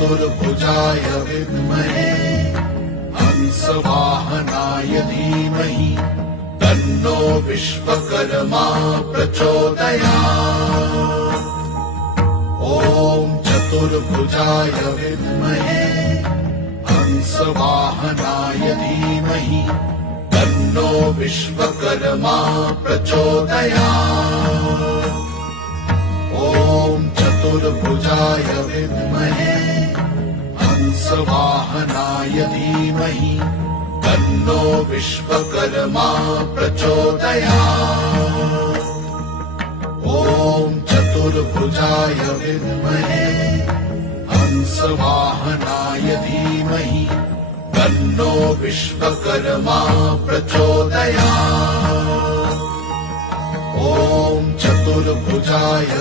चतुर्भुजाय विद्महे हंसवाहनाय धीमहि तन्नो विश्वकर्मा प्रचोदयात्। ॐ चतुर्भुजाय विद्महे हंसवाहनाय धीमहि तन्नो विश्वकर्मा प्रचोदयात्। ॐ चतुर्भुजाय विद्महे हंसवाहनाय धीमहि तन्नो विश्वकर्मा प्रचोदयात्। ॐ चतुर्भुजाय विद्महे हंसवाहनाय धीमहि तन्नो विश्वकर्मा प्रचोदयात्। ॐ चतुर्भुजाय